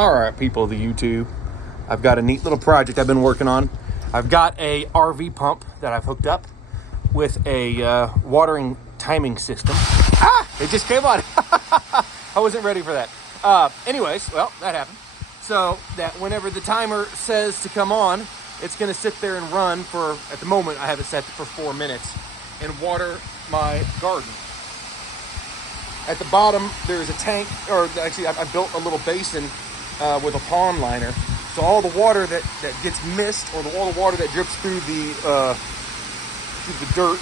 All right, people of the YouTube, I've got a neat little project I've been working on. I've got a RV pump that I've hooked up with a watering timing system. It just came on. I wasn't ready for that. Anyways, well, that happened. So that whenever the timer says to come on, it's going to sit there and run for, at the moment, I have it set for 4 minutes, and water my garden. At the bottom, there's a tank, or actually, I built a little basin with a pond liner. So all the water that gets missed, or all the water that drips through the dirt,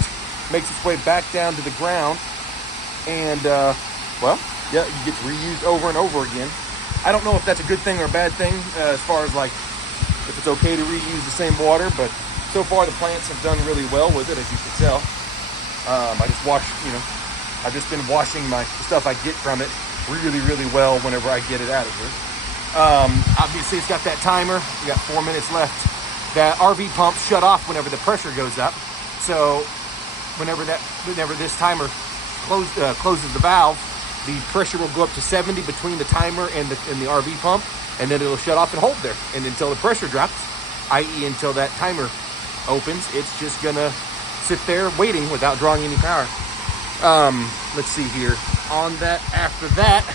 makes its way back down to the ground. And, well, yeah, it gets reused over and over again. I don't know if that's a good thing or a bad thing, as far as like, if it's okay to reuse the same water, but so far the plants have done really well with it, as you can tell. I've just been washing the stuff I get from it really, really well whenever I get it out of here. Obviously, it's got that timer. We got 4 minutes left. That RV pump shut off whenever the pressure goes up. So whenever this timer closes the valve, the pressure will go up to 70 between the timer and the RV pump, and then it'll shut off and hold there. And until the pressure drops, i.e. until that timer opens, it's just gonna sit there waiting without drawing any power. Let's see here. On that, after that,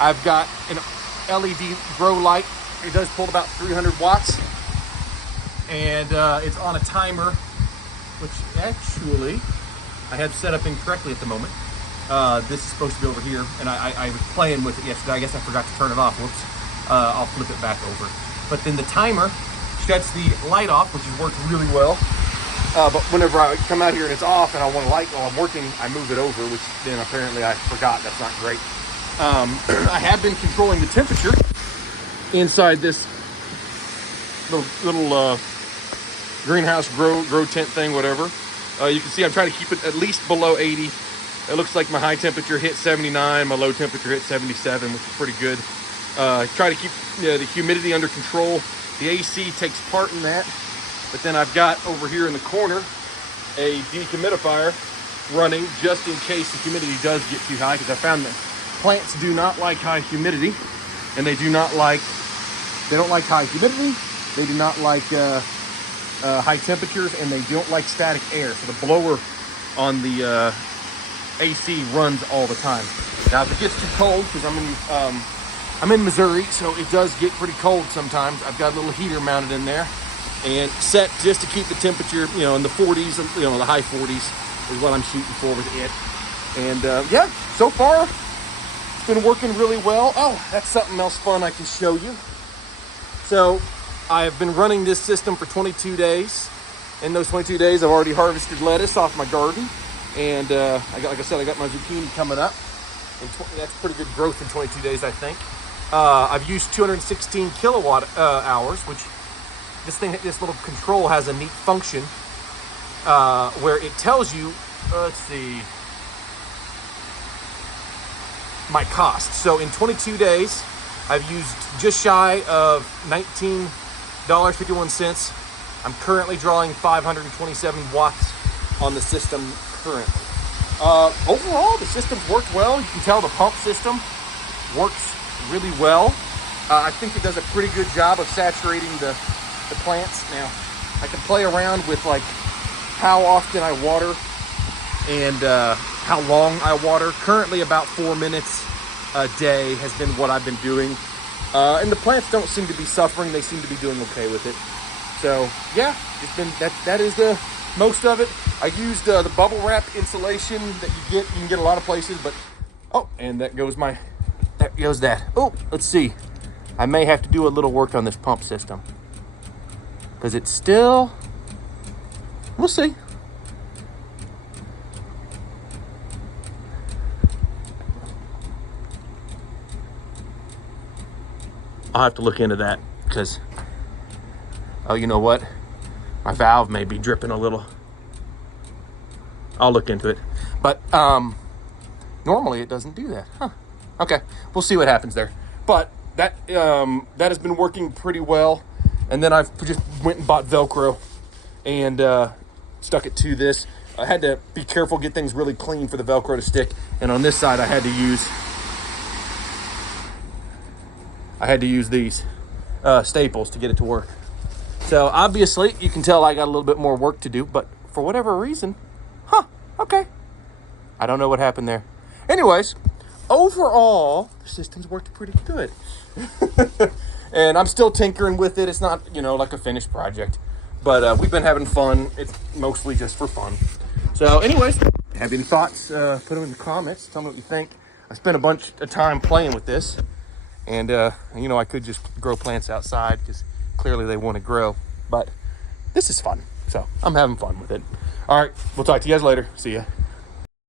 I've got an LED grow light. It does pull about 300 watts, and it's on a timer, which actually I have set up incorrectly at the moment. This is supposed to be over here, and I was playing with it yesterday. I guess I forgot to turn it off. Whoops. I'll flip it back over. But then the timer shuts the light off, which has worked really well. But whenever I come out here and it's off and I want a light while I'm working, I move it over, which then apparently I forgot. That's not great. I have been controlling the temperature inside this little greenhouse grow tent thing, whatever. You can see I'm trying to keep it at least below 80. It looks like my high temperature hit 79, my low temperature hit 77, which is pretty good. Try to keep the humidity under control. The AC takes part in that. But then I've got over here in the corner a dehumidifier running just in case the humidity does get too high, because I found that plants do not like high humidity, and they don't like high humidity, they do not like high temperatures, and they don't like static air. So the blower on the AC runs all the time. Now if it gets too cold, because I'm in Missouri, so it does get pretty cold sometimes, I've got a little heater mounted in there and set just to keep the temperature, in the 40s, the high 40s is what I'm shooting for with it. And yeah, so far it's been working really well. Oh, that's something else fun I can show you. So I've been running this system for 22 days. In those 22 days, I've already harvested lettuce off my garden. And like I said, I got my zucchini coming up. And that's pretty good growth in 22 days, I think. I've used 216 kilowatt hours, which this little control has a neat function where it tells you, let's see, my cost. So in 22 days, I've used just shy of $19.51. I'm currently drawing 527 watts on the system currently. Overall, the system's worked well. You can tell the pump system works really well. I think it does a pretty good job of saturating the plants. Now, I can play around with like how often I water and how long I water. Currently, about 4 minutes a day has been what I've been doing. And the plants don't seem to be suffering. They seem to be doing okay with it. So yeah, it's been that is the most of it. I used the bubble wrap insulation that you can get a lot of places, but and there goes that. Oh, let's see. I may have to do a little work on this pump system, because it's still, we'll see. I'll have to look into that, because, you know what? My valve may be dripping a little. I'll look into it. But normally it doesn't do that. Huh. Okay, we'll see what happens there. But that has been working pretty well. And then I've just went and bought Velcro and stuck it to this. I had to be careful, get things really clean for the Velcro to stick. And on this side, I had to use I had to use these staples to get it to work. So obviously you can tell I got a little bit more work to do, but for whatever reason, okay. I don't know what happened there. Anyways, overall, the system's worked pretty good. And I'm still tinkering with it. It's not, like a finished project, but we've been having fun. It's mostly just for fun. So anyways, have any thoughts? Put them in the comments. Tell me what you think. I spent a bunch of time playing with this, and I could just grow plants outside because clearly they want to grow, but this is fun. So I'm having fun with it. All right, we'll talk to you guys later. See ya.